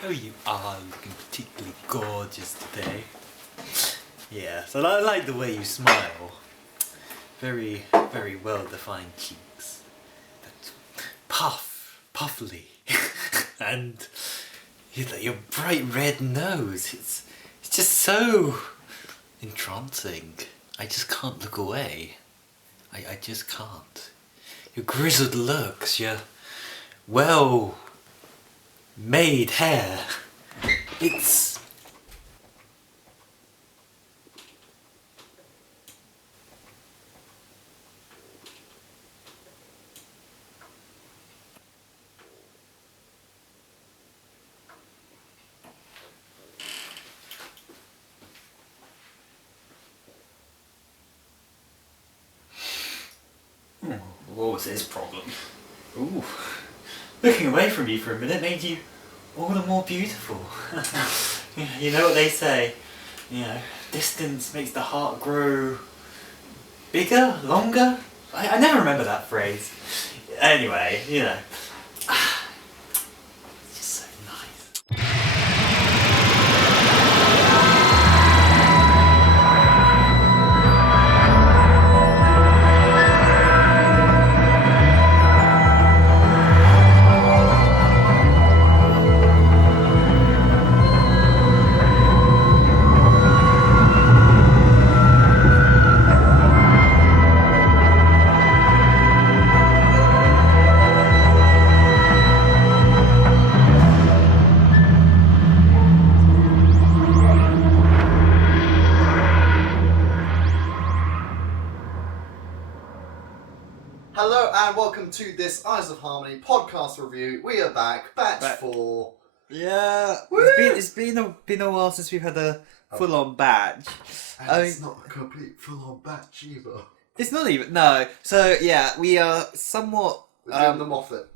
Oh, you are looking particularly gorgeous today. Yes, I like the way you smile. Very, very well-defined cheeks. That puffly. And your bright red nose. It's just so entrancing. I just can't look away. I just can't. Your grizzled looks, your well-made hair. It's... What was his problem? Ooh. Looking away from you for a minute made you all the more beautiful. You know what they say, distance makes the heart grow bigger, longer? I never remember that phrase. Anyway, it's just so nice. Hello and welcome to this Eyes of Harmony podcast review. We are back, batch 4. Yeah, Woo! it's been a while since we've had a full-on batch. And it's not a complete full-on batch either. It's not even So yeah, we are somewhat We're doing the Moffat.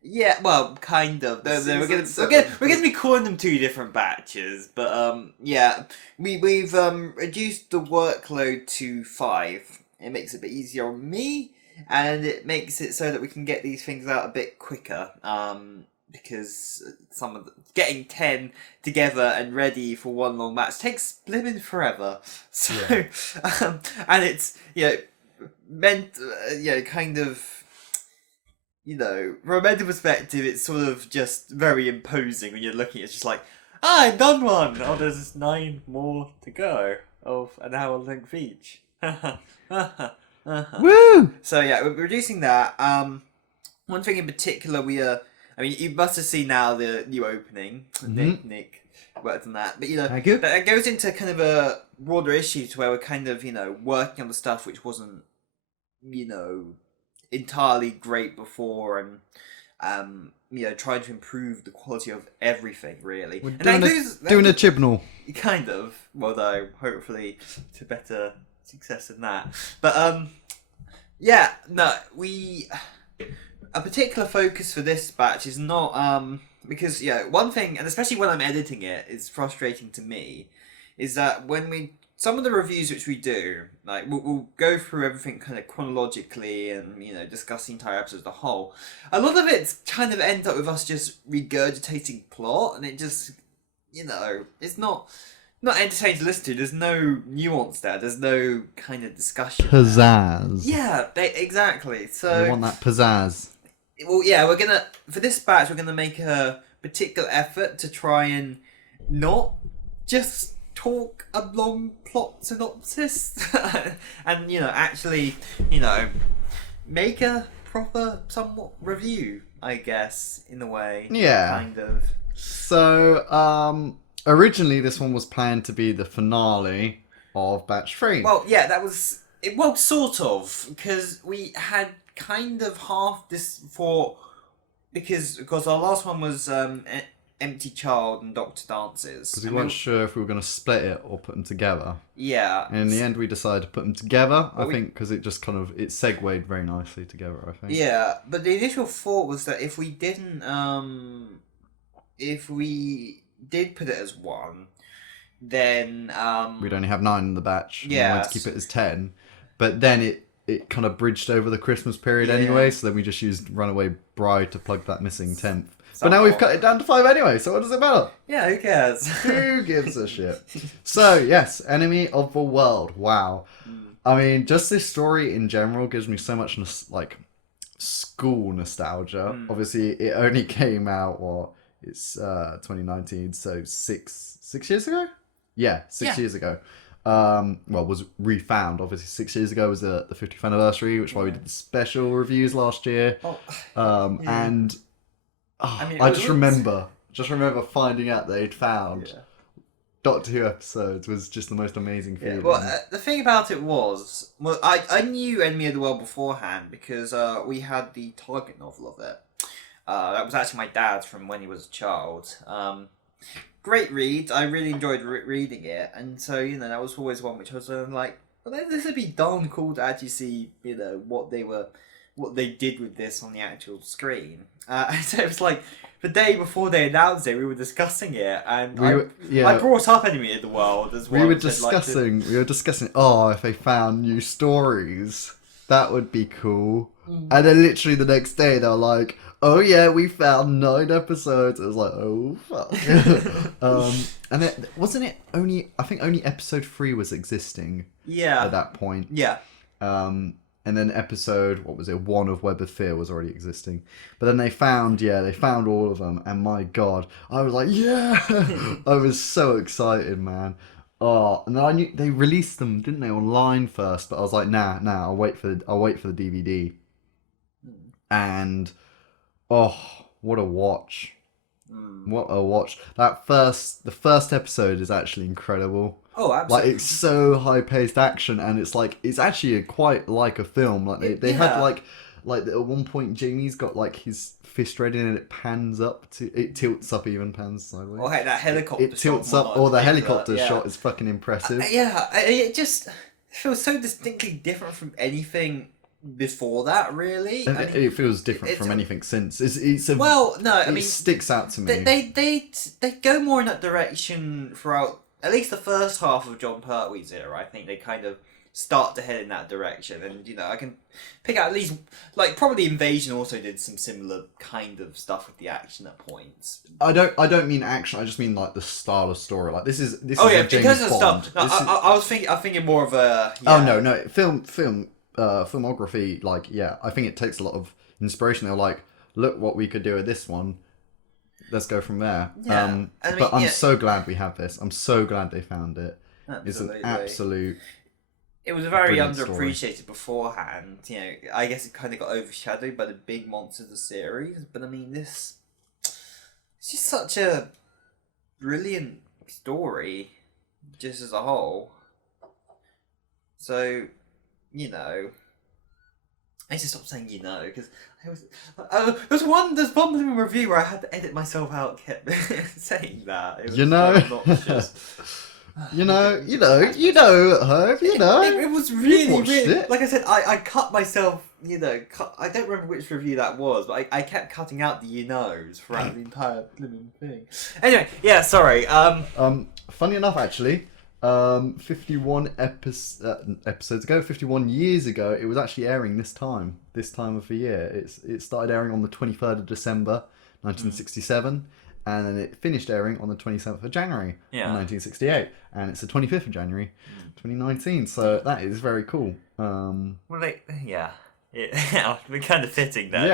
Yeah, well, kind of. We're gonna be calling them two different batches, but yeah, we've reduced the workload to 5. It makes it a bit easier on me, and it makes it so that we can get these things out a bit quicker. Because getting 10 together and ready for one long match takes blimmin' forever. So, yeah. And it's meant kind of. From a mental perspective, it's sort of just very imposing when you're looking. It's just like, I've done one. Oh, there's 9 more to go of an hour length each. Woo! So yeah, we're reducing that. One thing in particular, you must have seen now the new opening. Mm-hmm. Nick worked on that, but Thank you. that goes into kind of a broader issue to where we're kind of working on the stuff which wasn't entirely great before, and trying to improve the quality of everything really. We're doing a Chibnall. Kind of, although hopefully to better success than that. But a particular focus for this batch is not because one thing, and especially when I'm editing it, is frustrating to me, is that when some of the reviews which we do, like we'll go through everything kind of chronologically and discuss the entire episode as a whole. A lot of it kind of ends up with us just regurgitating plot, and it just it's not entertaining to listen to. There's no nuance there. There's no kind of discussion. Pizzazz. There. Yeah, exactly. So we want that pizzazz. Well, for this batch, we're gonna make a particular effort to try and not just talk a long plot synopsis and actually make a proper somewhat review, I guess, in a way. Yeah, kind of. So originally this one was planned to be the finale of batch 3. Well, yeah, that was it. Well, sort of, because we had kind of half this thought, because our last one was Empty Child and Doctor Dances. Because we weren't sure if we were going to split it or put them together. Yeah. And in the end, we decided to put them together. I think because it just it segued very nicely together. I think. Yeah, but the initial thought was that if we did put it as one, then we'd only have 9 in the batch. Yeah. We wanted to keep it as 10, but then it kind of bridged over the Christmas period anyway. So then we just used Runaway Bride to plug that missing 10th. But now we've cut it down to 5 anyway, so what does it matter? Yeah, who cares? Who gives a shit? So, yes, Enemy of the World. Wow. I mean, just this story in general gives me so much, school nostalgia. Obviously, it only came out, it's 2019, so six years ago? Yeah, 6 years ago. Was refound. Obviously, 6 years ago was the 50th anniversary, which is why we did the special reviews last year. And I just remember finding out they'd found Doctor Who episodes was just the most amazing feeling. Well, the thing about it was, I knew Enemy of the World beforehand because we had the Target novel of it. That was actually my dad's from when he was a child. Great read. I really enjoyed reading it, and so that was always one which I was like, well, this would be darn cool to actually see, what they did with this on the actual screen. So it was like the day before they announced it, we were discussing it, and I brought up Enemy of the World as well. We were discussing. Oh, if they found new stories, that would be cool. And then literally the next day, they were like, "Oh yeah, we found 9 episodes." It was like, "Oh fuck." And then wasn't it only? I think only episode 3 was existing. Yeah. At that point. Yeah. And then episode 1 of Web of Fear was already existing. But then they found all of them, and my god, I was like, yeah! I was so excited, man. Oh, and I knew they released them, didn't they, online first? But I was like, nah, I'll wait for the DVD. And what a watch! What a watch! The first episode is actually incredible. Oh, absolutely! Like, it's so high paced action, and it's actually quite like a film. Like they had like at one point Jamie's got like his fist ready and it pans up it tilts up, even pans sideways. Oh hey, that helicopter it tilts up, or the helicopter shot is fucking impressive. It just feels so distinctly different from anything before that, really. It feels different from anything since. It sticks out to me. They go more in that direction throughout at least the first half of John Pertwee's era. I think they kind of start to head in that direction, and I can pick out at least probably Invasion also did some similar kind of stuff with the action at points. I don't mean action. I just mean like the style of story. Like this is because of the stuff. No, I was thinking more of a. Yeah. Oh no, filmography. I think it takes a lot of inspiration. They're like, look what we could do with this one. Let's go from there. Yeah. I'm so glad we have this. I'm so glad they found it. Absolutely. It's an absolute. It was a very underappreciated story beforehand. I guess it kind of got overshadowed by the big monsters of the series. But I mean, it's just such a brilliant story, just as a whole. So, I need to stop saying because there's one little review where I had to edit myself out, kept saying that. It was obnoxious. Herb, It was really, it. like I said, I cut myself, I don't remember which review that was, but I kept cutting out the throughout the entire living thing. Anyway, yeah, sorry. Funny enough, actually, 51 episodes ago, 51 years ago, it was actually airing this time of the year. It started airing on the 23rd of December, 1967. And then it finished airing on the 27th of January, 1968. And it's the 25th of January, 2019. So that is very cool. We're kind of fitting though.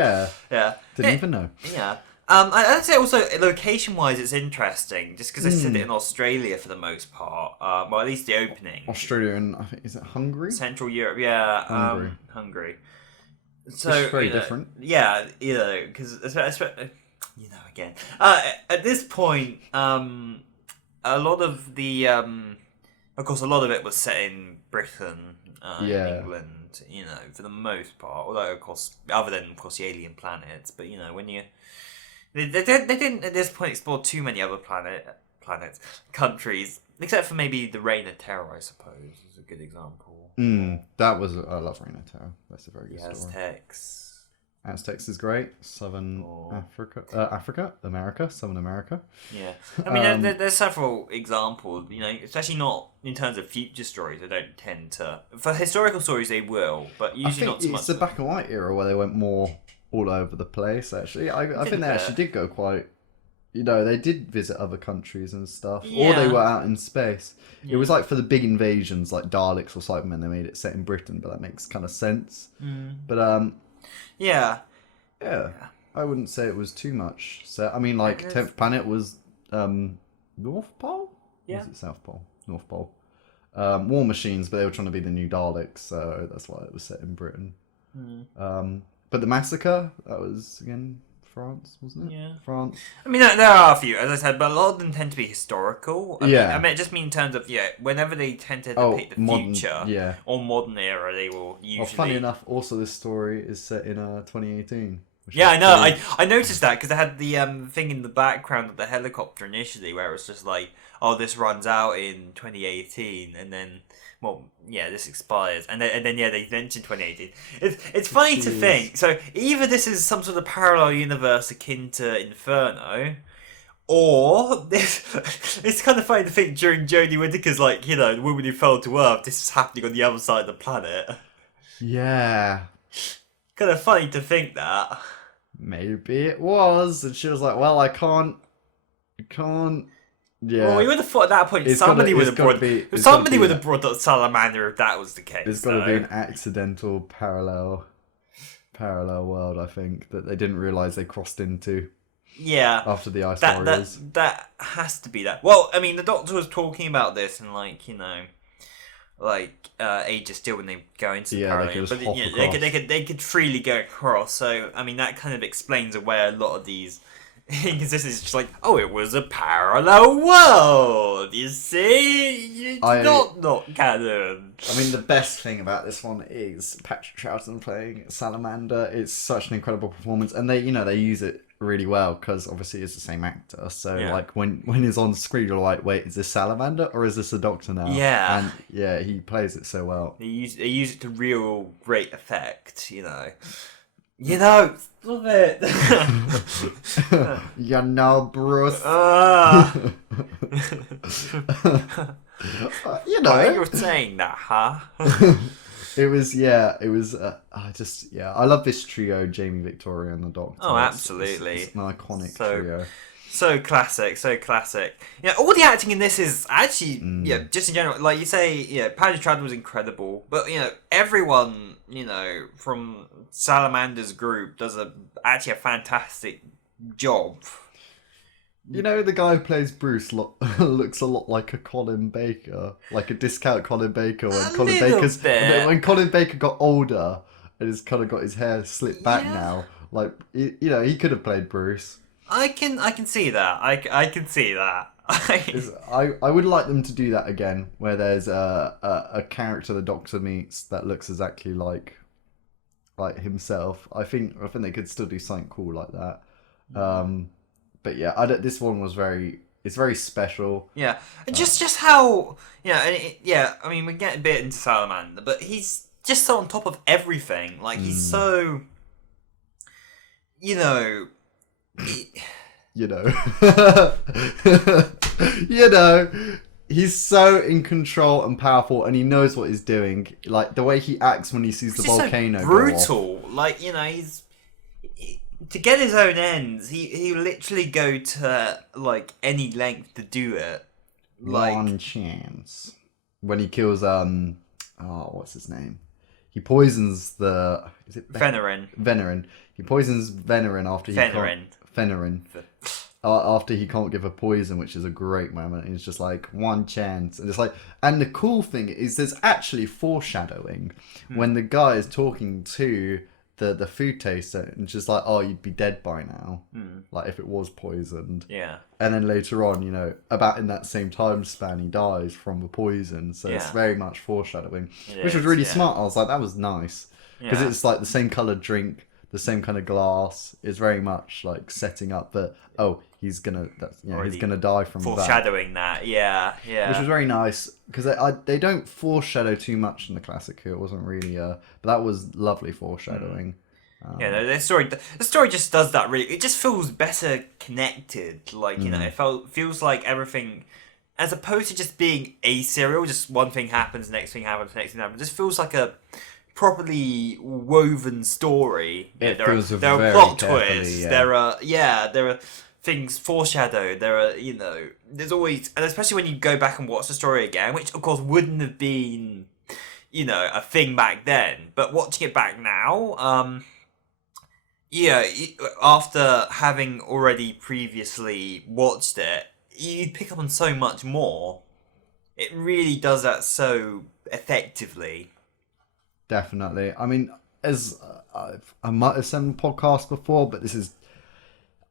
Yeah. Didn't even know. Yeah. I'd say also, location-wise, it's interesting, just because they set it in Australia for the most part. Well, at least the opening. Australia and, I think, is it Hungary? Central Europe, yeah. Hungary. So, which is very different. Yeah, because again. At this point, a lot of the, of course, a lot of it was set in Britain, England, for the most part. Although, of course, other than, of course, the alien planets. But, when you... They didn't, at this point, explore too many other planets, countries, except for maybe the Reign of Terror, I suppose, is a good example. That was... I love Reign of Terror. That's a very good story. Aztecs is great. Southern America, Southern America. Yeah, I mean, there's several examples. Especially not in terms of future stories. They don't tend to. For historical stories, they will, but usually not so much. It's the black and white era where they went more all over the place. Actually, I think they actually did go quite. They did visit other countries and stuff, or they were out in space. Yeah. It was like for the big invasions, like Daleks or Cybermen, they made it set in Britain, but that makes kind of sense. But yeah, I wouldn't say it was too much. So I mean, like 10th Planet was North Pole. Yeah, was it South Pole? North Pole. War Machines, but they were trying to be the new Daleks, so that's why it was set in Britain. But the Massacre, that was again France, wasn't it? Yeah, France. I mean, there are a few, as I said, but a lot of them tend to be historical. I mean, it just means in terms of whenever they tend to depict the future or modern era, they will usually. Well, funny enough, also this story is set in 2018. Yeah, I know. I noticed that because they had the thing in the background of the helicopter initially, where it was just like, oh, this runs out in 2018, and then, this expires, and then they mentioned 2018. It's funny to think. So either this is some sort of parallel universe akin to Inferno, or it's kind of funny to think during Jodie Whittaker's the woman who fell to Earth, this is happening on the other side of the planet. Yeah. Kind of funny to think that. Maybe it was, and she was like, "Well, I can't." Yeah. Well, we would have thought at that point somebody would have brought up Salamander if that was the case. It's got to be an accidental parallel world, I think, that they didn't realise they crossed into. Yeah. After the Ice Warriors. That has to be that. Well, I mean, the Doctor was talking about this and ages still when they go into the parallel, but they could freely go across. So I mean, that kind of explains where a lot of these inconsistencies just like, oh, it was a parallel world. You see, it's not canon. I mean, the best thing about this one is Patrick Troughton playing Salamander. It's such an incredible performance, and they use it really well because obviously it's the same actor. So when he's on screen, you're like, wait, is this Salamander or is this the Doctor now? Yeah, and he plays it so well. They use it to real great effect. Love it. Bruce. Why you're saying that, huh? It was. I love this trio, Jamie, Victoria, and the Doctor. Oh, absolutely. It's an iconic trio. So classic. All the acting in this is actually, just in general, like you say, Patrick Troughton was incredible, but everyone, from Salamander's group does actually a fantastic job. The guy who plays Bruce looks a lot like a Colin Baker, like a discount Colin Baker when Colin Baker got older and has kind of got his hair slicked back now. Like he could have played Bruce. I can see that. I can see that. I would like them to do that again, where there's a character the Doctor meets that looks exactly like himself. I think they could still do something cool like that. But this one was it's very special. Yeah, and just how I mean, we get a bit into Salamander, but he's just so on top of everything. Like he's so, he's so in control and powerful, and he knows what he's doing. Like the way he acts when he sees the volcano. So brutal. He's to get his own ends. He literally go to any length to do it. One chance when he kills what's his name? He poisons Venerin. He poisons Venerin after after he can't give a poison, which is a great moment. And it's just like one chance, and it's like, and the cool thing is there's actually foreshadowing when the guy is talking to the food taster, and just like, oh, you'd be dead by now, like if it was poisoned. Yeah. And then later on, about in that same time span, he dies from the poison. So it's very much foreshadowing, which was really smart. I was like, that was nice because it's like the same coloured drink, the same kind of glass. It's very much like setting up that he's gonna die from foreshadowing that. Which was very nice because they don't foreshadow too much in the classic Who. It wasn't really but that was lovely foreshadowing. The story just does that really. It just feels better connected. It feels like everything, as opposed to just being a serial. Just one thing happens, next thing happens, next thing happens. It just feels like a properly woven story. It There feels are very plot carefully, twists. yeah. There are things foreshadowed. There are there's always, and especially when you go back and watch the story again, which of course wouldn't have been a thing back then, but watching it back now, yeah, after having already previously watched it, you pick up on so much more. It really does that so effectively. Definitely. I mean, as I might have said on the podcast before, but this is.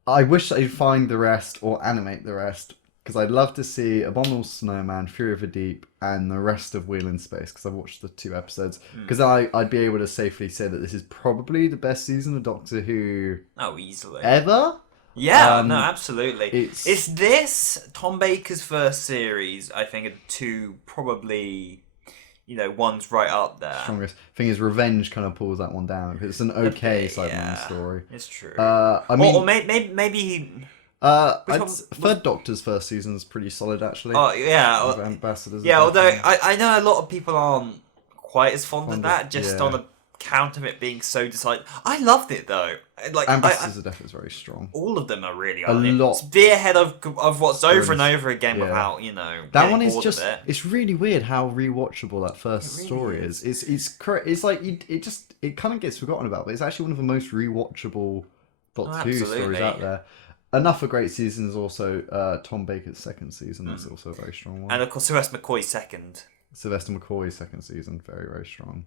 I wish they'd find the rest or animate the rest, because I'd love to see Abominable Snowman, Fury of the Deep, and the rest of Wheel in Space, because I've watched the 2 episodes. Because I'd be able to safely say that this is probably the best season of Doctor Who. Oh, easily. Ever? Yeah, no, absolutely. It's this, Tom Baker's first series, I think, are 2 probably, one's right up there. strongest. Thing is, Revenge kind of pulls that one down, because it's an okay Cyberman story. It's true. I mean, or maybe Third Doctor's first season is pretty solid, actually. Oh yeah, With Ambassadors. yeah. Although I know a lot of people aren't quite as fond of that, just yeah. on account of it being so decided. I loved it though. Like Ambassadors of Death is very strong. all of them are really A lot. It's spearhead of what's over and over again Yeah. without That getting one is bored just. of it. It's really weird how rewatchable that first It really story is. It's like it kind of gets forgotten about, but it's actually one of the most rewatchable Doctor Who stories absolutely. out there. Another great season is also Tom Baker's second season. That's also a very strong one. And of course, Sylvester McCoy's second. Sylvester McCoy's second season, very, very strong.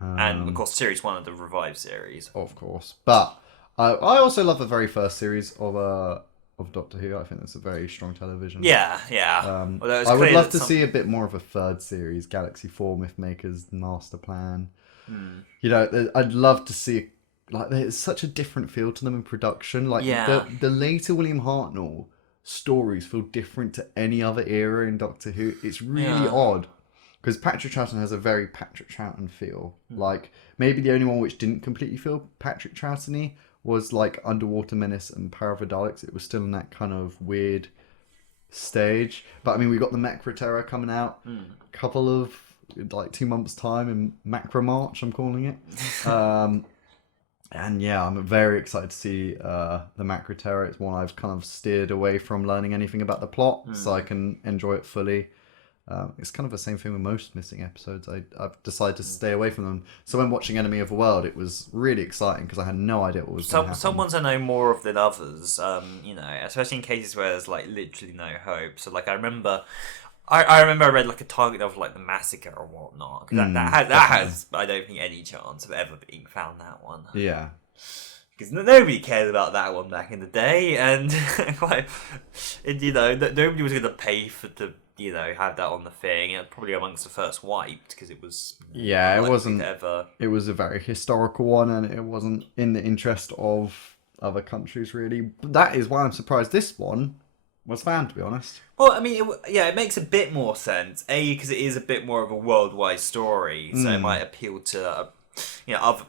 And of course, series 1 of the revived series. Of course, but I also love the very first series of Doctor Who. I think that's a very strong television. Yeah. Although it's I would clear love that to see a bit more of a third series, Galaxy 4 Mythmaker's Master Plan. I'd love to see. Like, there's such a different feel to them in production. Like, the later William Hartnell stories feel different to any other era in Doctor Who. It's really odd. Because Patrick Troughton has a very Patrick Troughton feel. Like, maybe the only one which didn't completely feel Patrick Troughton-y was, like, Underwater Menace and Power of the Daleks. It was still in that kind of weird stage. But, I mean, we got the Macra Terror coming out a couple of, 2 months' time in Macra March, I'm calling it. And yeah, I'm very excited to see the Macra Terror. It's one I've kind of steered away from learning anything about the plot, so I can enjoy it fully. It's kind of the same thing with most missing episodes. I've decided to stay away from them. So when watching Enemy of the World, it was really exciting because I had no idea what was going to happen. Some ones I know more of than others, especially in cases where there's like literally no hope. So like I remember I read like a target of like the massacre or whatnot. That has I don't think any chance of ever being found, that one. Yeah. Because nobody cared about that one back in the day, and nobody was going to pay to have that on the thing. Probably amongst the first wiped because it was. Yeah, it wasn't. Ever. It was a very historical one, and it wasn't in the interest of other countries really. But that is why I'm surprised this one was found, to be honest. Well, I mean, it makes a bit more sense. A, because it is a bit more of a worldwide story, so it might appeal to other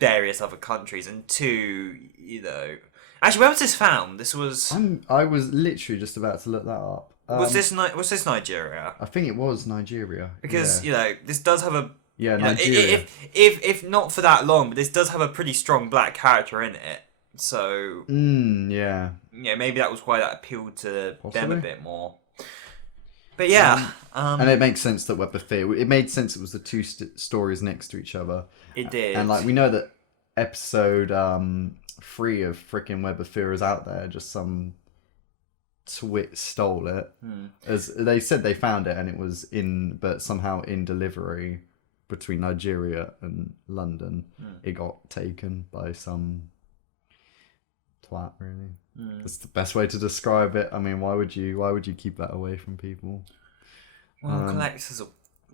various other countries. And 2, actually, where was this found? This was. I was literally just about to look that up. Was this Nigeria? I think it was Nigeria. Because this does have a. Yeah, Nigeria. If not for that long, but this does have a pretty strong black character in it. So. Yeah. Yeah, maybe that was why that appealed to Possibly. them a bit more. But yeah. And it makes sense that Web of Fear. It made sense it was the 2 stories next to each other. It did. And we know that episode 3 of freaking Web of Fear is out there. Just some twit stole it. As they said, they found it and it was but somehow in delivery between Nigeria and London, it got taken by some twat, really. That's the best way to describe it. I mean, why would you keep that away from people? Well, collectors are.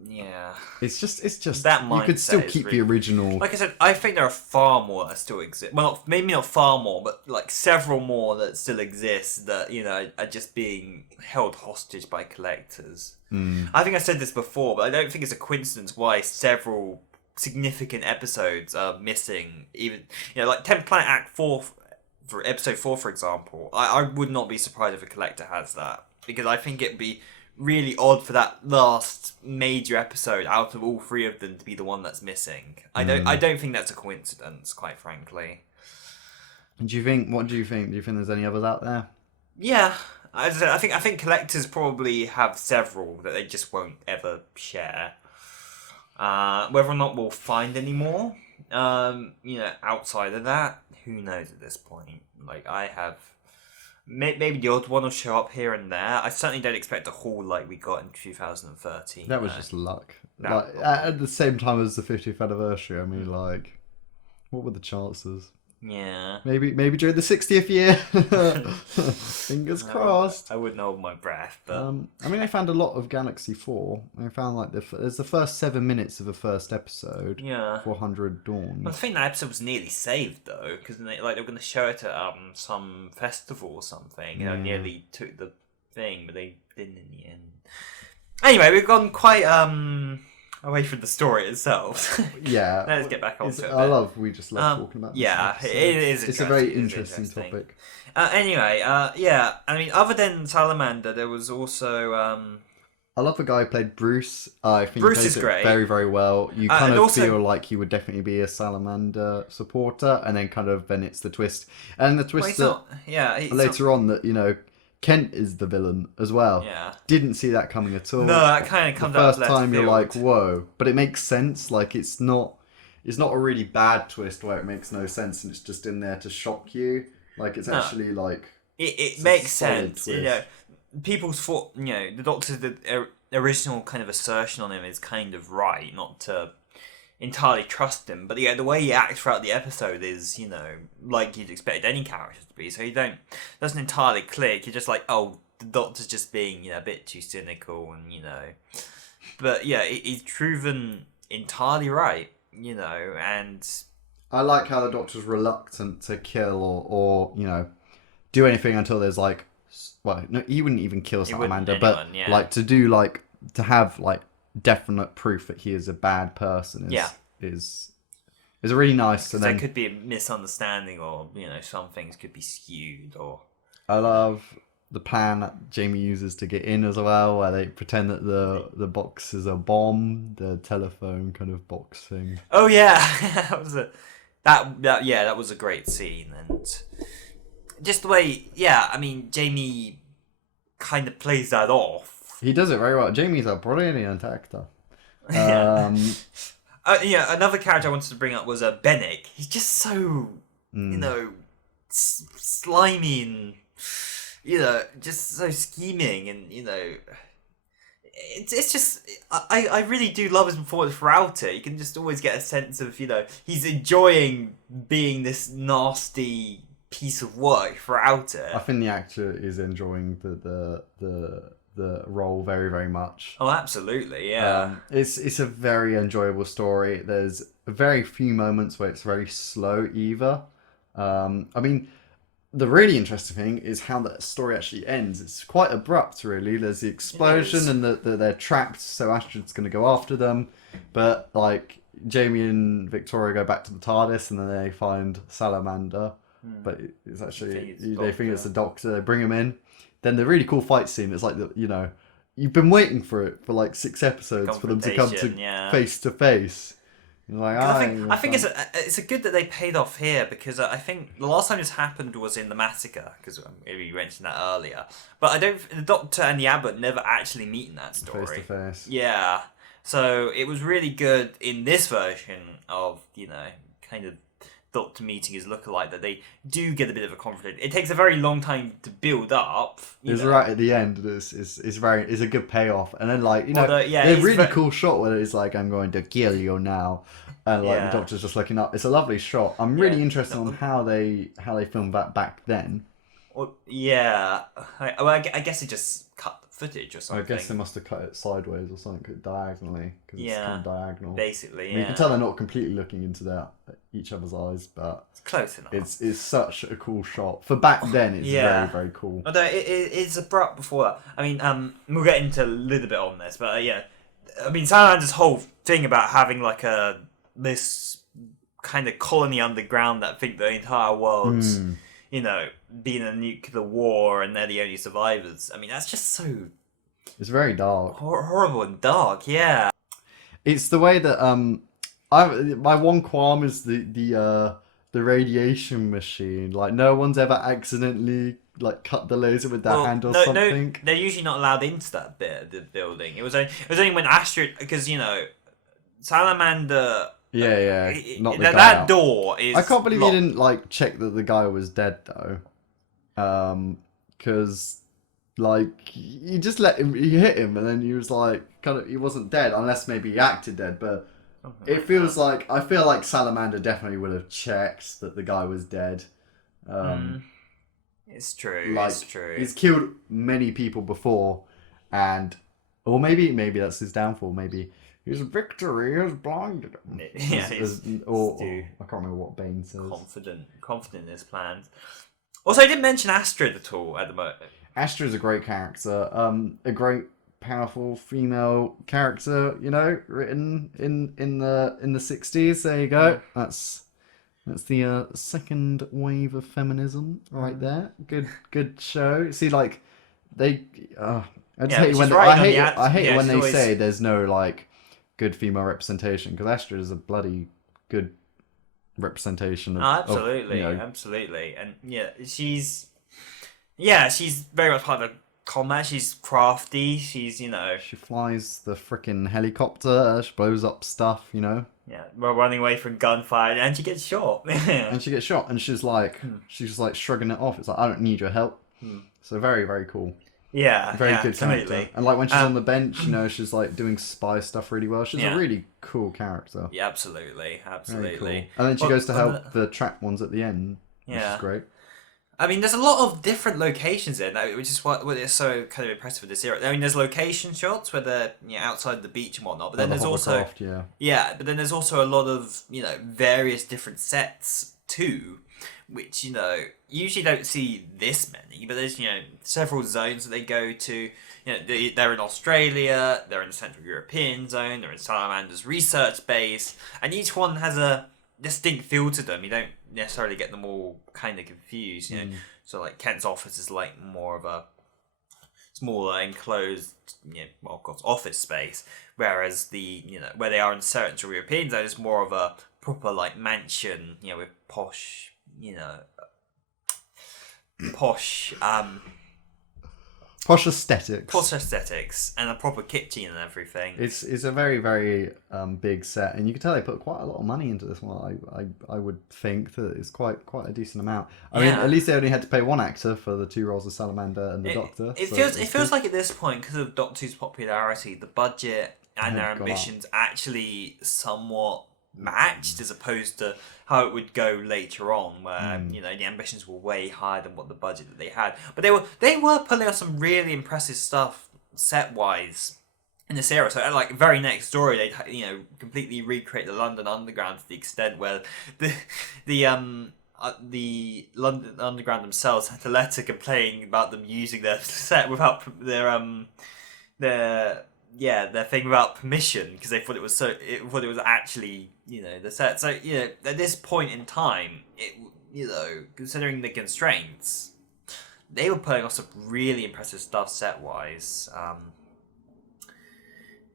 Yeah. It's just that you could still mindset is keep really- the original. Like I said, I think there are far more that still exist. Well, maybe not far more, but like several more that still exist that are just being held hostage by collectors. I think I said this before, but I don't think it's a coincidence why several significant episodes are missing. Even like 10th Planet Act 4, for episode 4, for example. I would not be surprised if a collector has that, because I think it'd be really odd for that last major episode out of all three of them to be the one that's missing. I don't think that's a coincidence, quite frankly. What do you think? Do you think there's any others out there? Yeah, I think collectors probably have several that they just won't ever share. Whether or not we'll find any more, outside of that, who knows at this point. Like, I have... Maybe the odd one will show up here and there. I certainly don't expect a haul like we got in 2013. That was just luck. No. Like, at the same time as the 50th anniversary, I mean, like, what were the chances? Yeah. Maybe during the 60th year. Fingers crossed. I wouldn't hold my breath, but... I mean, I found a lot of Galaxy 4. I found, like, there's the first 7 minutes of the first episode. Yeah. 400 Dawn. I think that episode was nearly they were going to show it at some festival or something. Nearly took the thing, but they didn't in the end. Anyway, we've gone quite away from the story itself. Yeah. Let's get back onto it. We just love talking about this. Yeah, it is. It's a very interesting topic. Anyway, yeah. I mean, other than Salamander, there was also. I love the guy who played Bruce. I think Bruce he plays is great. it very, very well. You kind of also, feel like he would definitely be a Salamander supporter, and then it's the twist. And the twist later on that, Kent is the villain as well. Yeah. Didn't see that coming at all. No, that kind of comes out the first time you're like, whoa. But it makes sense. Like, it's not a really bad twist where it makes no sense and it's just in there to shock you. Like, it's actually like... It makes sense. Twist. People's thought, the Doctor's original kind of assertion on him is kind of right, not to entirely trust him. But the way he acts throughout the episode is, like you'd expect any character to be. So doesn't entirely click. You're just like, oh, the Doctor's just being, a bit too cynical and, But yeah, he's proven entirely right, and... I like how the Doctor's reluctant to kill or do anything until there's like... Well, no, he wouldn't even kill Salamander, like to have like definite proof that he is a bad person is a really nice. And there could be a misunderstanding, or some things could be skewed. Or I love the plan that Jamie uses to get in as well, where they pretend that the box is a bomb, the telephone kind of box thing. Oh yeah, that was a great scene, and just the way, Jamie kind of plays that off. He does it very well. Jamie's a brilliant actor. Another character I wanted to bring up was Bennick. He's just so, slimy and, just so scheming and, it's just, I really do love his performance throughout it. You can just always get a sense of, he's enjoying being this nasty piece of work throughout it. I think the actor is enjoying the role very, very much. Oh, absolutely, yeah. It's a very enjoyable story. There's very few moments where it's very slow either. I mean, the really interesting thing is how that story actually ends. It's quite abrupt, really. There's the explosion and they're trapped, so Astrid's going to go after them. But like Jamie and Victoria go back to the TARDIS and then they find Salamander. But it's actually they think it's the Doctor. They bring him in. Then the really cool fight scene is like you've been waiting for it for like 6 episodes for them to come to face to face. Like, I think it's a good that they paid off here, because I think the last time this happened was in the Massacre, because maybe you mentioned that earlier. But the Doctor and the Abbot never actually meet in that story. Face to face. Yeah. So it was really good in this version of kind of Doctor meeting his lookalike, that they do get a bit of a conflict. It takes a very long time to build up. It's right at the end. It's a good payoff, and then a really cool shot where it's like, I'm going to kill you now, and the Doctor's just looking up. It's a lovely shot. I'm really interested on how they filmed that back then. Well, yeah. I guess it just cut the footage or something. I guess they must have cut it sideways or something, diagonally, because it's kind of diagonal. Basically, yeah. You can tell they're not completely looking into each other's eyes, but it's close enough. It's such a cool shot. For back then, it's very, very cool. Although it's abrupt before that. I mean, we'll get into a little bit on this, but I mean, Salamander's whole thing about having like this kind of colony underground that think the entire world's been a nuclear war and they're the only survivors. I mean, that's just so It's very dark. Horrible and dark, yeah. It's the way that my one qualm is the radiation machine. Like no one's ever accidentally like cut the laser with their hand or something. No, they're usually not allowed into that bit of the building. It was only when Astrid, because Salamander. Yeah, not the guy that out. door is. I can't believe locked. you didn't like check that the guy was dead though, because like you just let him, you hit him, and then he was like he wasn't dead unless maybe he acted dead, but it feels like I feel like Salamander definitely would have checked that the guy was dead. It's true. Like, it's true. He's killed many people before, or maybe that's his downfall. Maybe his victory has blinded him. Yeah, or I can't remember what Bane says. Confident in his plans. Also, I didn't mention Astrid at all at the moment. Astrid is a great character. A great, powerful female character. Written in the 60s. There you go. That's the second wave of feminism right there. Good show. See, like I hate it when they say there's no like good female representation, because Astrid is a bloody good representation of. Absolutely, and she's very much part of the combat. She's crafty. She's she flies the freaking helicopter. She blows up stuff. Yeah, we're running away from gunfire, and she gets shot. And she gets shot, and she's like shrugging it off. It's like, I don't need your help. So very, very cool. Yeah, very good absolutely. character. And like when she's on the bench, she's like doing spy stuff really well. She's a really cool character. Yeah, absolutely. Cool. And then she goes to help the trap ones at the end, which is great. I mean, there's a lot of different locations in that, which is what is so kind of impressive with this era. I mean, there's location shots where they're outside the beach and whatnot, but then there's also but then there's also a lot of various different sets too, which usually don't see this many. But there's several zones that they go to. They're in Australia, they're in the Central European zone, they're in Salamander's research base, and each one has a distinct feel to them. You don't necessarily get them all kind of confused, So like Kent's office is like more of a smaller enclosed, of course, office space, whereas the where they are in Central European zone is more of a proper like mansion, with posh, posh aesthetics. Posh aesthetics and a proper kitchen and everything. It's a very, very big set, and you can tell they put quite a lot of money into this one. I would think that it's quite a decent amount. I mean, at least they only had to pay one actor for the two roles of Salamander and the Doctor. It feels like at this point, because of Doctor Who's popularity, the budget and their ambitions actually somewhat matched, as opposed to how it would go later on, where the ambitions were way higher than what the budget that they had. But they were pulling off some really impressive stuff set wise in this era. So like very next story, they completely recreate the London Underground to the extent where the London Underground themselves had a letter complaining about them using their set without their thing without permission, because they thought it was actually the set. So at this point in time, considering the constraints, they were putting off some really impressive stuff set wise.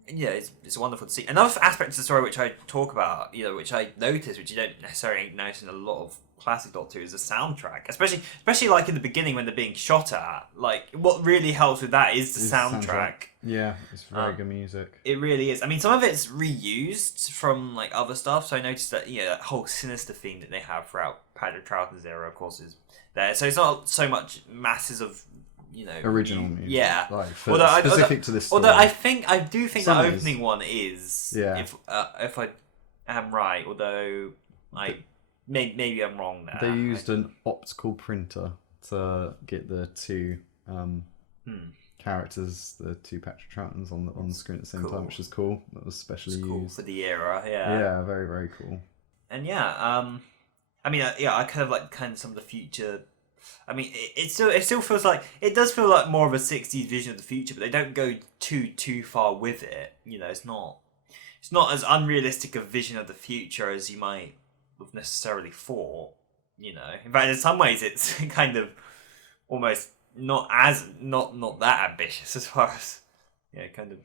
It's wonderful to see. Another aspect of the story which I talk about, which I noticed, which you don't necessarily notice in a lot of classic Doctor Who, is the soundtrack, especially like in the beginning when they're being shot at. Like, what really helps with that is the soundtrack. Yeah, it's very good music. It really is. I mean, some of it's reused from like other stuff. So I noticed that that whole sinister theme that they have throughout Patrick Troughton's era, of course, is there. So it's not so much masses of original music. Yeah, like specific to this story. Although I do think the opening one is. Yeah. If I am right, although maybe I'm wrong there. They used an optical printer to get the two characters, the two Patrick Troughtons on the screen at the same time, which is cool. That was specially used for the era. Yeah. Yeah, very, very cool. And I mean, I kind of like some of the future. I mean, it still feels like it does feel like more of a 60s vision of the future, but they don't go too far with it. It's not as unrealistic a vision of the future as you might have necessarily thought. In fact, in some ways, it's kind of almost not that ambitious as far as Yeah, kind of.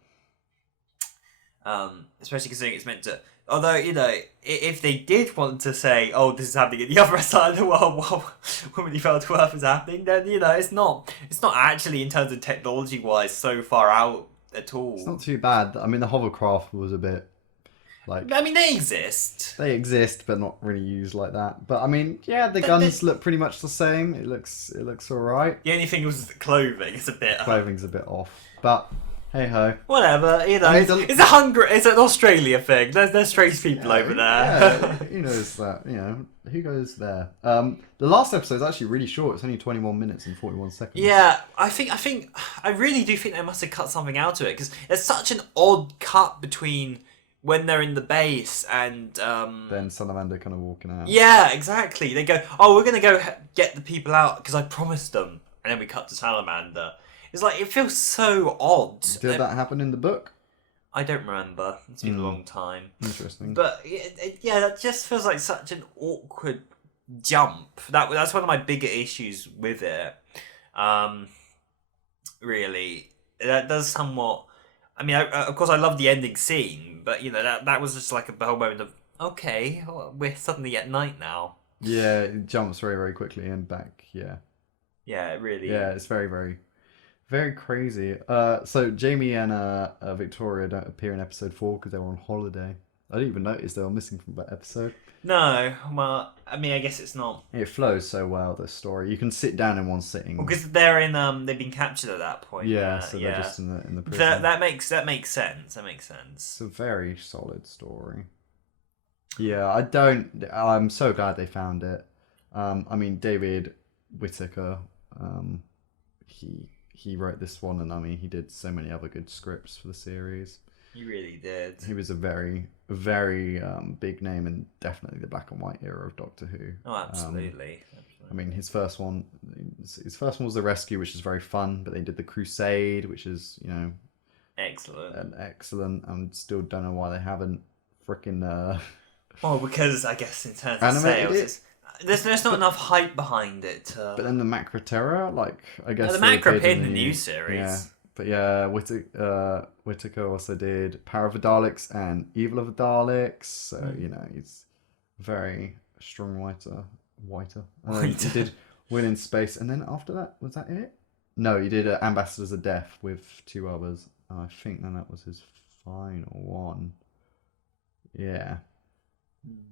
Especially considering it's meant to. Although, you know, if they did want to say, "Oh, this is happening at the other side of the world," while Woman Who Fell to Earth is happening, then you know it's not actually in terms of technology wise so far out at all. It's not too bad. I mean, the hovercraft was a bit like. I mean, they exist. They exist, but not really used like that. But I mean, yeah, the guns look pretty much the same. It looks all right. The only thing was the clothing. It's a bit. Clothing's a bit off, but hey ho. Whatever, you know. I mean, it's an Australia thing. There's strange people over there. Yeah, who knows that? You know, who goes there? The last episode is actually really short. It's only 21 minutes and 41 seconds. Yeah, I really do think they must have cut something out of it because there's such an odd cut between when they're in the base and then Salamander kind of walking out. Yeah, exactly. They go, "Oh, we're gonna go get the people out because I promised them," and then we cut to Salamander. It's like it feels so odd. Did that happen in the book? I don't remember. It's been a long time. Interesting. But yeah, that just feels like such an awkward jump. That's one of my bigger issues with it. Really, that does somewhat. I mean, of course, I love the ending scene, but you know that was just like a whole moment of okay, we're suddenly at night now. Yeah, it jumps very, very quickly and back. Yeah. Yeah, it really. Yeah, it's very, very, very crazy. So Jamie and Victoria don't appear in episode 4 because they were on holiday. I didn't even notice they were missing from that episode. No, well, I mean, I guess it's not. It flows so well, the story. You can sit down in one sitting. Because they're in they've been captured at that point. Yeah, so they're just in the prison. That makes sense. That makes sense. It's a very solid story. Yeah, I'm so glad they found it. I mean, David Whittaker, he wrote this one, and I mean, he did so many other good scripts for the series. He really did. He was a very, very big name in definitely the black and white era of Doctor Who. Oh, absolutely. I mean, his first one was The Rescue, which is very fun, but they did The Crusade, which is, you know, excellent. I still don't know why they haven't freaking. Well, because I guess in terms of sales, there's not enough hype behind it. But then the Macra Terror, like I guess the Macra appeared in the new series. Yeah, but yeah, Whittaker also did Power of the Daleks and Evil of the Daleks. So you know, he's a very strong writer. He did Win in Space, and then after that, was that it? No, he did Ambassadors of Death with 2 others. And I think then that was his final one. Yeah.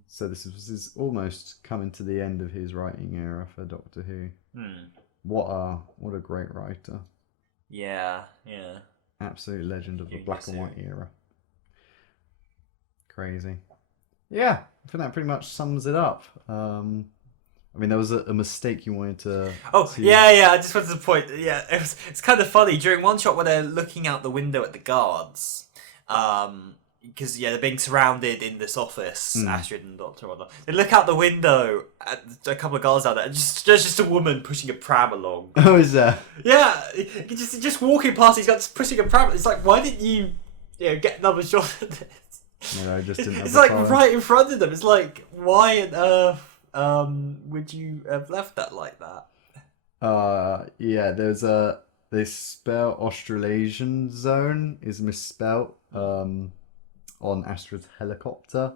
So this was his almost coming to the end of his writing era for Doctor Who. What a great writer. Yeah. Absolute legend of the black and white era. Crazy. Yeah, I think that pretty much sums it up. I mean, there was a mistake you wanted to. Oh, yeah. I just wanted to point. Yeah, it's kind of funny during one shot where they're looking out the window at the guards. Because they're being surrounded in this office, Astrid and Doctor and whatnot. They look out the window at a couple of guards out there, and there's just a woman pushing a pram along. Oh, is there? Yeah, just walking past these guys, pushing a pram. It's like, why didn't you get another shot of this? No, I just didn't. It's like right in front of them. It's like, why on earth would you have left that like that? Yeah, they spell Australasian zone is misspelt. On Astrid's helicopter.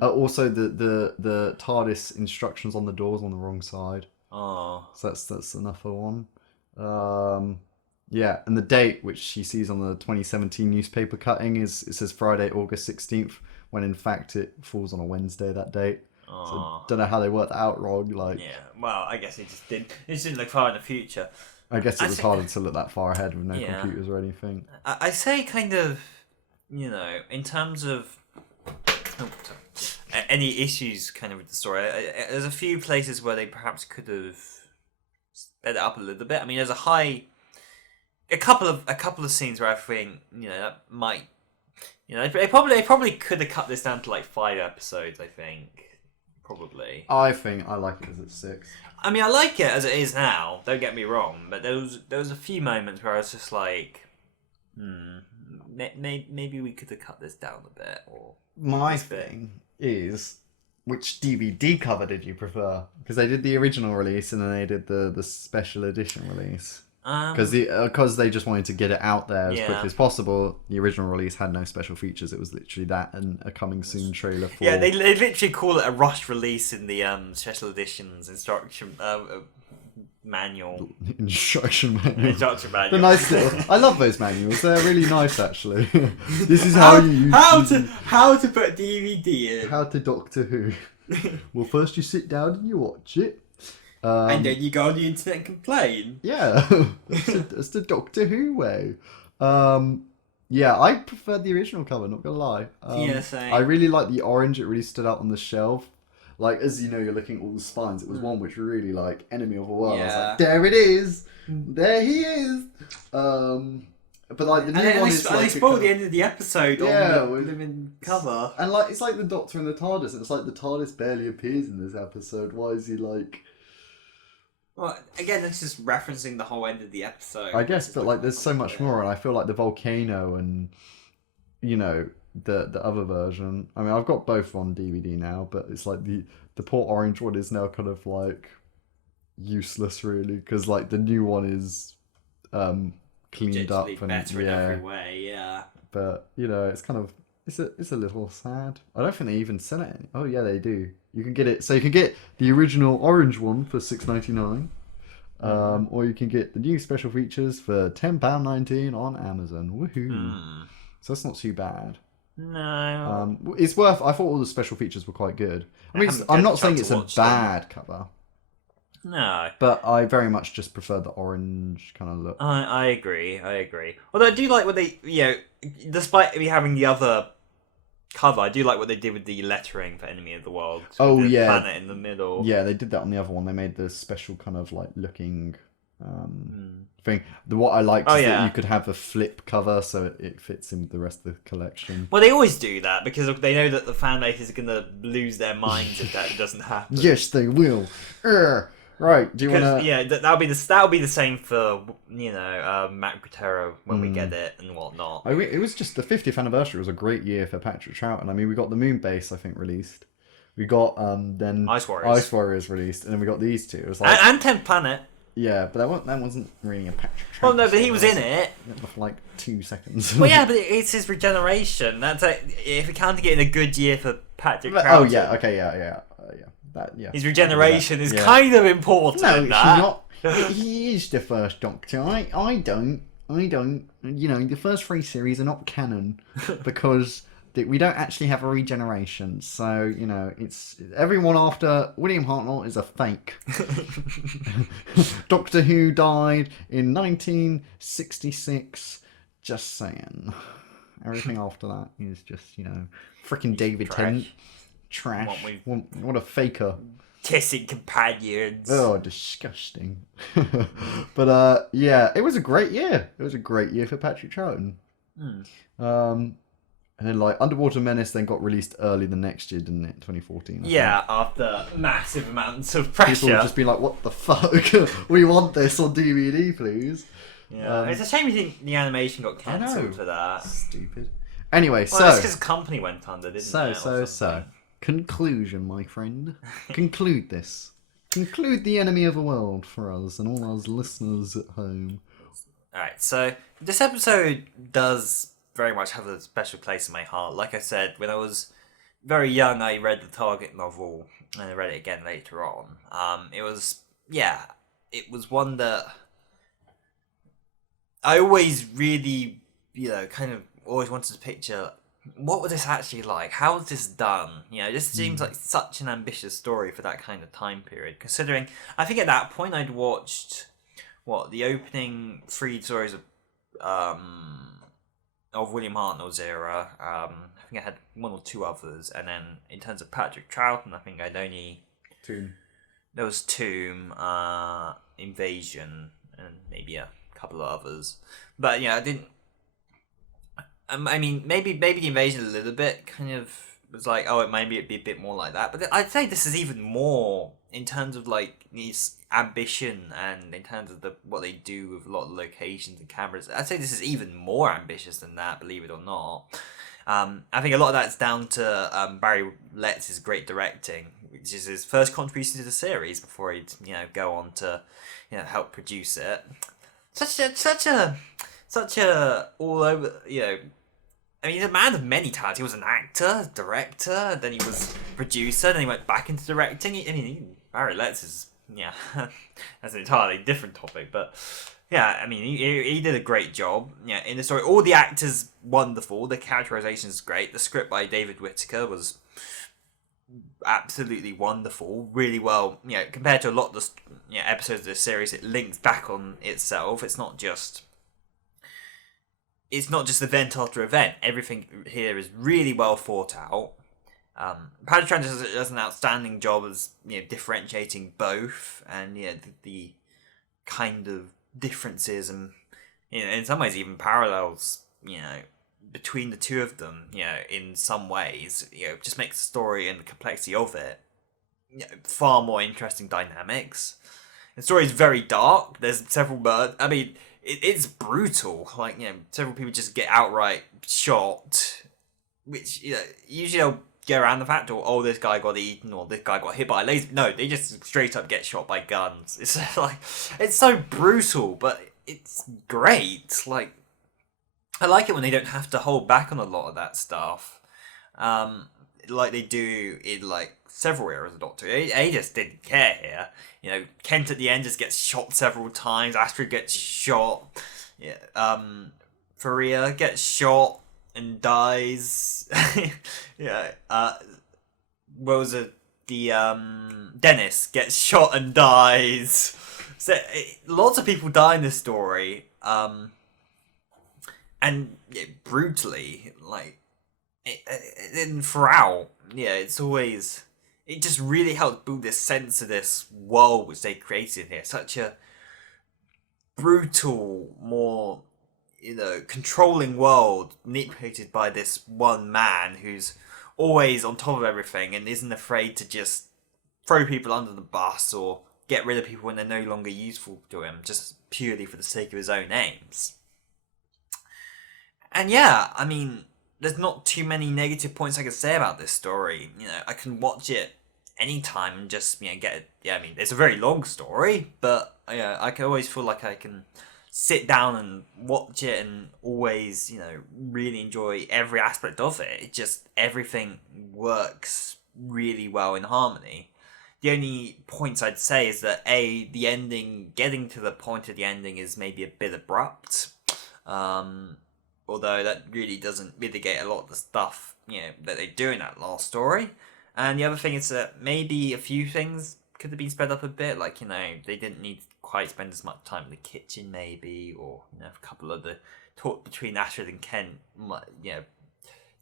Also, the TARDIS instructions on the doors on the wrong side. Oh, so that's another one. Yeah, and the date which she sees on the 2017 newspaper cutting it says Friday, August 16th, when in fact it falls on a Wednesday that date. So don't know how they worked that out wrong. Like, yeah, well, I guess it just didn't look far in the future. I guess it was harder to look that far ahead with no computers or anything. I say kind of. You know, in terms of any issues kind of with the story, there's a few places where they perhaps could have sped it up a little bit. I mean, there's a couple of scenes where I think, you know, that might, you know, they probably could have cut this down to like 5 episodes. I think probably. I think I like it as it's 6. I mean, I like it as it is now. Don't get me wrong, but there was a few moments where I was just like, maybe we could have cut this down a bit. Or my thing is, which DVD cover did you prefer? Because they did the original release and then they did the special edition release. Because they just wanted to get it out there as Yeah. quickly as possible. The original release had no special features. It was literally that and a coming soon trailer for. Yeah, they literally call it a rush release in the special editions instruction manual. Instruction manual. Instruction manual. The nice little. I love those manuals. They're really nice, actually. This is how you use. How to put DVD in. How to Doctor Who. Well, first you sit down and you watch it. And then you go on the internet and complain. Yeah, it's the Doctor Who way. Yeah, I preferred the original cover, not gonna lie. Yeah, same. I really like the orange, it really stood out on the shelf. Like, as you know, you're looking at all the spines, it was one which really, like, Enemy of the World. I was like, there it is! There he is! But, like, the new one is like... And they spoiled the end of the episode on the living cover. And, like, it's like the Doctor and the TARDIS, and it's like the TARDIS barely appears in this episode. Why is he, like... Well, again, that's just referencing the whole end of the episode. I guess, but like, there's so much more, and I feel like the volcano and you know the other version. I mean, I've got both on DVD now, but it's like the poor orange one is now kind of like useless, really, because like the new one is cleaned up and better in every way. Yeah. But you know, it's kind of it's a little sad. I don't think they even sell it. Oh yeah, they do. You can get it. So you can get the original orange one for $6.99, or you can get the new special features for £10.19 on Amazon. Woohoo! So that's not too bad. No. It's worth. I thought all the special features were quite good. I mean, I'm not saying it's a bad cover. No. But I very much just prefer the orange kind of look. I agree. Although I do like what they, despite me having the other cover, I do like what they did with the lettering for Enemy of the World. Oh, the yeah. planet in the middle. Yeah, they did that on the other one. They made the special kind of like looking thing. What I liked is that you could have a flip cover so it fits in with the rest of the collection. Well, they always do that because they know that the fan base is going to lose their minds if that doesn't happen. Yes, they will. Right, do you want to... Yeah, that'll be the same for, Mac Protero when we get it and whatnot. It was just the 50th anniversary was a great year for Patrick Troughton. I mean, we got the Moon Base, I think, released. We got then Ice Warriors released, and then we got these two. It was like, and 10th Planet. Yeah, but that wasn't really a Patrick Troughton. Well, no, but he was in it. For like 2 seconds. Well, yeah, but it's his regeneration. That's if we can't get in a good year for Patrick Troughton. Oh yeah, okay, yeah. His regeneration is kind of important. No, in that. not. He is the first Doctor. I don't. The first 3 series are not canon because we don't actually have a regeneration. So it's everyone after William Hartnell is a fake. Doctor Who died in 1966. Just saying. Everything after that is just freaking David Tennant. Trash. What a faker. Kissing companions. Oh, disgusting. But it was a great year. It was a great year for Patrick Troughton. And then like Underwater Menace then got released early the next year, didn't it? 2014. Yeah, after massive amounts of pressure. People would just be like, "What the fuck? We want this on DVD, please." Yeah, it's a shame you think the animation got cancelled for that. Stupid. Anyway, well, that's because the company went under, didn't it? So. Conclusion, my friend. Conclude this. Conclude the Enemy of the World for us and all our listeners at home. Alright, so this episode does very much have a special place in my heart. Like I said, when I was very young, I read the Target novel and I read it again later on. It was one that I always really, kind of always wanted to picture. What was this actually like? How was this done? This seems like such an ambitious story for that kind of time period. Considering, I think at that point I'd watched the opening 3 stories of William Hartnell's era. I think I had 1 or 2 others, and then in terms of Patrick Troughton, I think I'd only Tomb. There was Tomb, Invasion, and maybe a couple of others. But I didn't. I mean, maybe the Invasion a little bit kind of was like, it'd be a bit more like that. But I'd say this is even more in terms of like his ambition and in terms of what they do with a lot of locations and cameras. I'd say this is even more ambitious than that, believe it or not. I think a lot of that's down to Barry Letts' great directing, which is his first contribution to the series before he'd go on to help produce it. such a all over. I mean, he's a man of many talents. He was an actor, director, then he was producer, then he went back into directing. Barry Letts is that's an entirely different topic, but. Yeah, I mean, he did a great job. Yeah, in the story, all the actors wonderful. The characterization is great. The script by David Whittaker was absolutely wonderful. Really well, compared to a lot of the episodes of this series, it links back on itself. It's not just event after event. Everything here is really well thought out. Patrick Troughton does an outstanding job as differentiating both, and the kind of differences and in some ways even parallels between the two of them in some ways just makes the story and the complexity of it far more interesting dynamics. The story is very dark. There's several murders. I mean, it's brutal. Like several people just get outright shot, which usually they'll get around the fact, or this guy got eaten, or this guy got hit by a laser. No, they just straight up get shot by guns. It's it's so brutal, but it's great. Like, I like it when they don't have to hold back on a lot of that stuff, like they do in several eras of Doctor Who. They just didn't care here. Kent at the end just gets shot several times. Astrid gets shot. Faria gets shot and dies. What was it? The Dennis gets shot and dies. So lots of people die in this story, and brutally, and throughout. It's always. It just really helps build this sense of this world which they created here. Such a brutal, more controlling world manipulated by this one man who's always on top of everything and isn't afraid to just throw people under the bus or get rid of people when they're no longer useful to him, just purely for the sake of his own aims. And I mean, there's not too many negative points I can say about this story. I can watch it anytime and just get it. I mean, it's a very long story, but I can always feel like I can sit down and watch it and always, really enjoy every aspect of it. It just, everything works really well in harmony. The only points I'd say is that the ending, getting to the point of the ending is maybe a bit abrupt. Although that really doesn't mitigate a lot of the stuff, that they do in that last story. And the other thing is that maybe a few things could have been sped up a bit, they didn't need to quite spend as much time in the kitchen, maybe, or a couple of the talk between Astrid and Kent,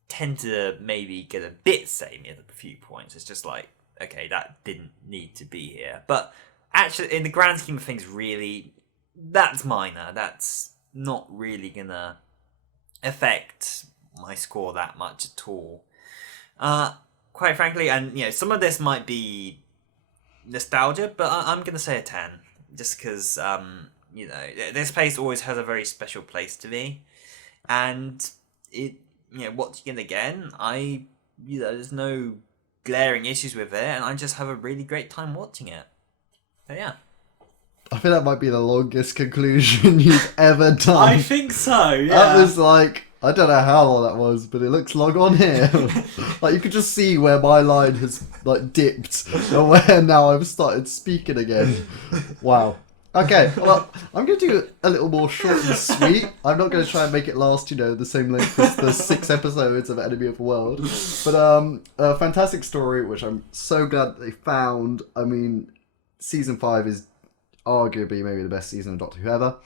tend to maybe get a bit samey at a few points. It's just okay, that didn't need to be here. But actually, in the grand scheme of things, really, that's minor. That's not really gonna affect my score that much at all. Quite frankly, and some of this might be nostalgia, but I'm gonna say a 10, just because this place always has a very special place to me, and it watching it again, there's no glaring issues with it, and I just have a really great time watching it. So I think that might be the longest conclusion you've ever done. I think so. Yeah. That was I don't know how long that was, but it looks long on here. You could just see where my line has dipped and where now I've started speaking again. Wow. Okay, well, I'm going to do a little more short and sweet. I'm not going to try and make it last, the same length as the 6 episodes of Enemy of the World. But a fantastic story, which I'm so glad that they found. I mean, season 5 is arguably maybe the best season of Doctor Who ever.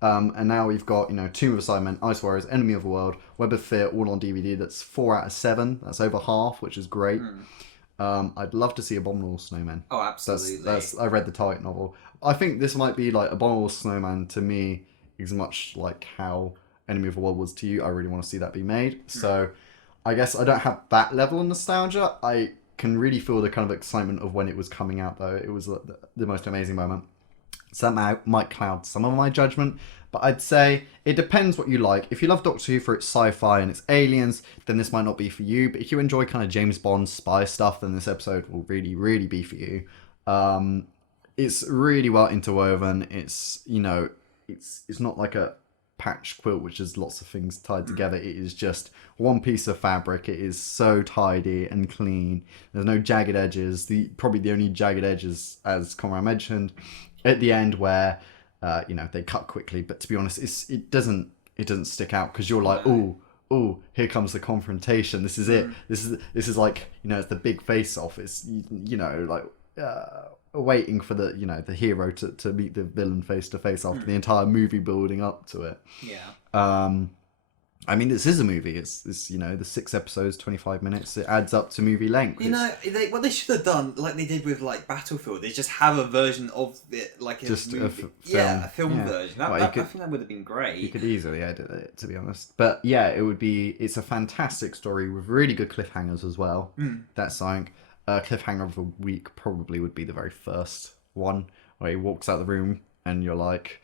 And now we've got, Tomb of the Cybermen, Ice Warriors, Enemy of the World, Web of Fear, all on DVD. That's 4 out of 7. That's over half, which is great. I'd love to see Abominable Snowman. Oh, absolutely. I read the Target novel. I think this might be Abominable Snowman to me is much like how Enemy of the World was to you. I really want to see that be made. So I guess I don't have that level of nostalgia. I can really feel the kind of excitement of when it was coming out, though. It was the most amazing moment. So that might cloud some of my judgment, but I'd say it depends what you like. If you love Doctor Who for its sci-fi and its aliens, then this might not be for you. But if you enjoy kind of James Bond spy stuff, then this episode will really, really be for you. It's really well interwoven. It's, it's not like a patch quilt which is lots of things tied together. It is just one piece of fabric. It is so tidy and clean. There's no jagged edges. Probably the only jagged edges, as Conrad mentioned, at the end where they cut quickly. But to be honest, it doesn't stick out because you're like, oh, here comes the confrontation. This is it. This is like, it's the big face off. It's waiting for the hero to meet the villain face to face after the entire movie building up to it. Yeah. I mean, this is a movie. It's the 6 episodes, 25 minutes. It adds up to movie length. What they should have done, like they did with like Battlefield, is just have a version of it, like a movie. A film version. I think that would have been great. You could easily edit it, to be honest. But yeah, it's a fantastic story with really good cliffhangers as well. That's something. Cliffhanger of the week probably would be the very first one where he walks out the room and you're like,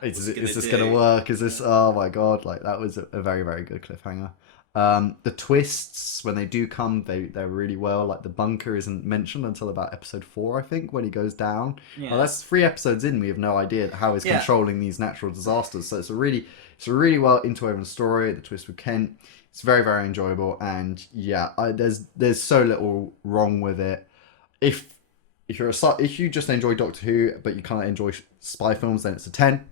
is this going to work? Is this, oh my god, like that was a very, very good cliffhanger. The twists, when they do come, they're really well. Like the bunker isn't mentioned until about episode 4, I think, when he goes down. Yeah. Well, that's 3 episodes in, we have no idea how he's controlling these natural disasters. So it's a really well interwoven story. The twist with Kent, it's very, very enjoyable, and there's so little wrong with it. If you just enjoy Doctor Who but you can't enjoy spy films, then it's a 10.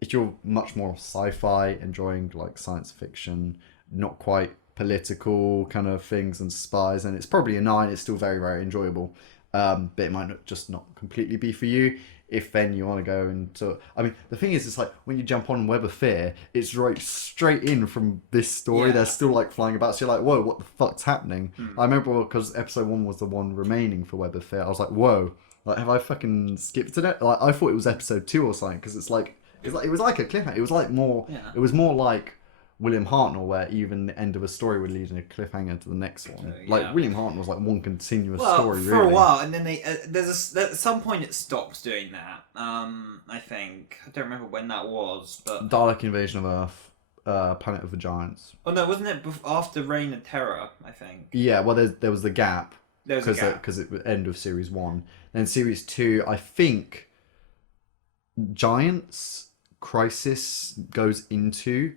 If you're much more sci-fi, enjoying like science fiction, not quite political kind of things and spies, and it's probably a 9. It's still very, very enjoyable, but it might not completely be for you. If then you want to go into, I mean, the thing is, it's like when you jump on Web of Fear, it's right straight in from this story. They're still like flying about, so you're like, whoa, what the fuck's happening? I remember because episode 1 was the one remaining for Web of Fear. I was like, whoa, like have I fucking skipped it? Like I thought it was episode 2 or something, because it was like a cliffhanger. It was like more. It was more like William Hartnell, where even the end of a story would lead in a cliffhanger to the next one. Like William Hartnell was like one continuous story, really. For a while, and then they at some point it stopped doing that. I think I don't remember when that was, but Dalek Invasion of Earth, Planet of the Giants. Oh no, wasn't it after Reign of Terror? I think. Yeah, well, there was the gap. There was a gap because it was end of series 1. Then series 2, I think, Giants Crisis goes into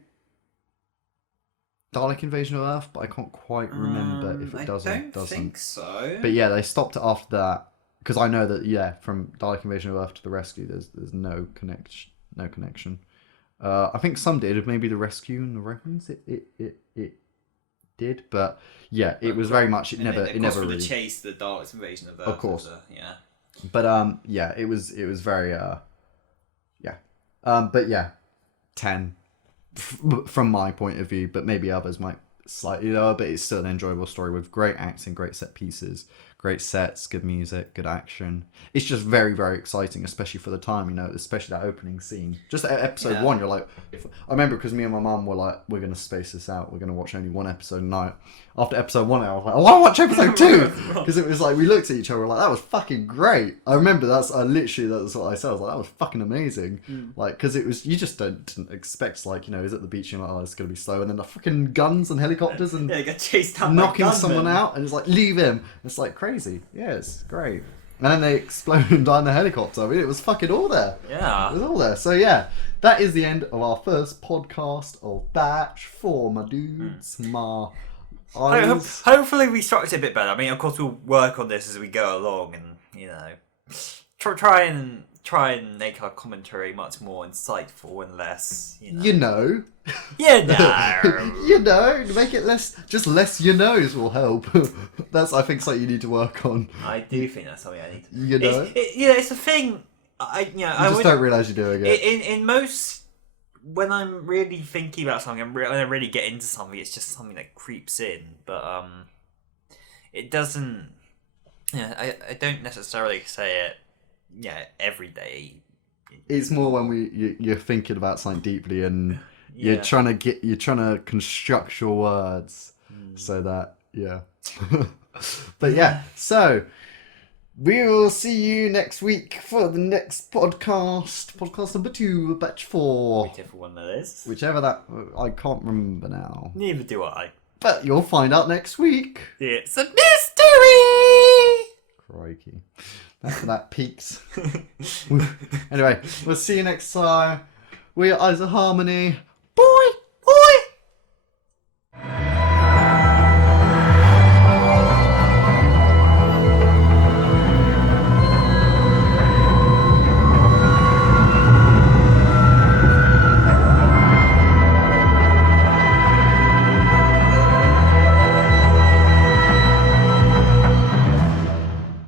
Dalek Invasion of Earth, but I can't quite remember if it does or doesn't. I don't think so. But yeah, they stopped it after that, because I know that from Dalek Invasion of Earth to the Rescue, there's no connection. I think some did, maybe the Rescue and the Reverends. It did, but yeah, it was very much. It never really. The chase, the Dalek Invasion of Earth. Of course, yeah. But it was very but yeah, 10. From my point of view, but maybe others might slightly lower, but it's still an enjoyable story with great acting, great set pieces, great sets, good music, good action. It's just very, very exciting, especially for the time, especially that opening scene. Just at episode 1, you're like, I remember because me and my mum were like, we're going to space this out, we're going to watch only 1 episode a night. After episode 1, I was like, I want to watch episode 2! Because it was like, we looked at each other, we're like, that was fucking great. I remember that's what I said. I was like, that was fucking amazing. Like, because it was, you just didn't expect, like, is at the beach, you're like, oh, it's going to be slow. And then the fucking guns and helicopters and you get chased out knocking someone out, and it's like, leave him. It's like crazy. Yeah, it's great. And then they explode and die in the helicopter. I mean, it was fucking all there. Yeah. It was all there. So yeah, that is the end of our first podcast of Batch 4, my dudes. Hopefully we structured it a bit better. I mean, of course, we'll work on this as we go along, and try and make our commentary much more insightful and less, make it less knows will help. That's, I think, something you need to work on. I do think that's something I need to. It's a thing. I don't realise you're doing it. In most, when I'm really thinking about something, when I really get into something, it's just something that creeps in. But it doesn't. I don't necessarily say it. Yeah, every day. It's more when you're thinking about something deeply and you're trying to construct your words so that But yeah, so we will see you next week for the next podcast number 2, Batch 4. Whichever one that is. Whichever that, I can't remember now. Neither do I. But you'll find out next week. It's a mystery! Crikey. That peaks. Anyway, we'll see you next time. We are Eyes of Harmony. Boy!